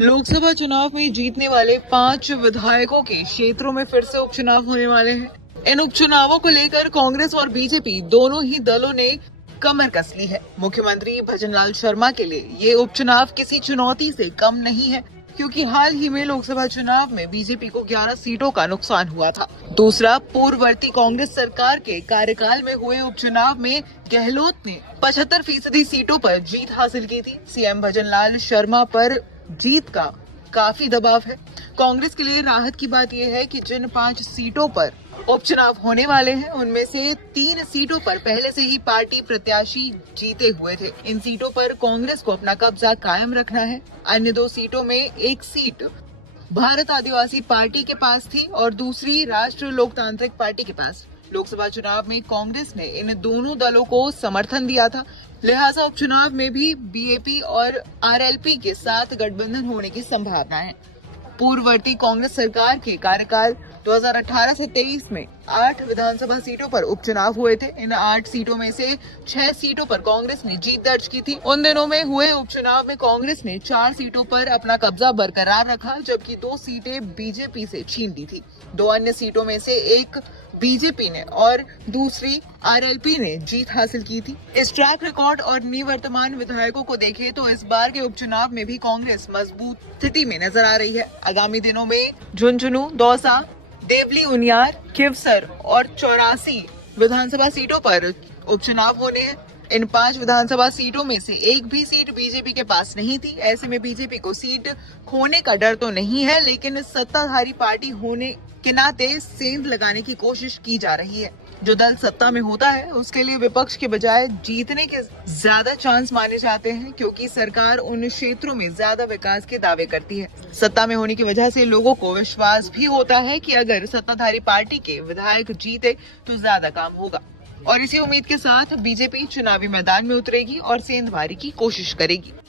लोकसभा चुनाव में जीतने वाले 5 विधायकों के क्षेत्रों में फिर से उपचुनाव होने वाले हैं। इन उपचुनावों को लेकर कांग्रेस और बीजेपी दोनों ही दलों ने कमर कस ली है। मुख्यमंत्री भजनलाल शर्मा के लिए ये उपचुनाव किसी चुनौती से कम नहीं है, क्योंकि हाल ही में लोकसभा चुनाव में बीजेपी को 11 सीटों का नुकसान हुआ था। दूसरा, पूर्ववर्ती कांग्रेस सरकार के कार्यकाल में हुए उपचुनाव में गहलोत ने 75% सीटों पर जीत हासिल की थी। सीएम भजनलाल शर्मा पर जीत का काफी दबाव है। कांग्रेस के लिए राहत की बात यह है कि जिन 5 सीटों पर उपचुनाव होने वाले हैं, उनमें से 3 सीटों पर पहले से ही पार्टी प्रत्याशी जीते हुए थे। इन सीटों पर कांग्रेस को अपना कब्जा कायम रखना है। अन्य 2 सीटों में एक सीट भारत आदिवासी पार्टी के पास थी और दूसरी राष्ट्र लोकतांत्रिक पार्टी के पास। लोकसभा चुनाव में कांग्रेस ने इन दोनों दलों को समर्थन दिया था, लिहाजा उपचुनाव में भी बीएपी और आरएलपी के साथ गठबंधन होने की संभावना है। पूर्ववर्ती कांग्रेस सरकार के कार्यकाल 2018 से 23 में 8 विधानसभा सीटों पर उपचुनाव हुए थे। इन 8 सीटों में से 6 सीटों पर कांग्रेस ने जीत दर्ज की थी। उन दिनों में हुए उपचुनाव में कांग्रेस ने 4 सीटों पर अपना कब्जा बरकरार रखा, जबकि 2 सीटें बीजेपी से छीन ली थी। 2 अन्य सीटों में से एक बीजेपी ने और दूसरी आरएलपी ने जीत हासिल की थी। इस ट्रैक रिकॉर्ड और निवर्तमान विधायकों को देखें तो इस बार के उपचुनाव में भी कांग्रेस मजबूत स्थिति में नजर आ रही है। आगामी दिनों में झुंझुनू, दौसा, देवली, उनियार, खिवसर और 84 विधानसभा सीटों पर उपचुनाव होने हैं। इन 5 विधानसभा सीटों में से एक भी सीट बीजेपी के पास नहीं थी। ऐसे में बीजेपी को सीट खोने का डर तो नहीं है, लेकिन सत्ताधारी पार्टी होने के नाते सेंध लगाने की कोशिश की जा रही है। जो दल सत्ता में होता है उसके लिए विपक्ष के बजाय जीतने के ज्यादा चांस माने जाते हैं, क्योंकि सरकार उन क्षेत्रों में ज्यादा विकास के दावे करती है। सत्ता में होने की वजह से लोगों को विश्वास भी होता है कि अगर सत्ताधारी पार्टी के विधायक जीते तो ज्यादा काम होगा। और इसी उम्मीद के साथ बीजेपी चुनावी मैदान में उतरेगी और सेंधमारी की कोशिश करेगी।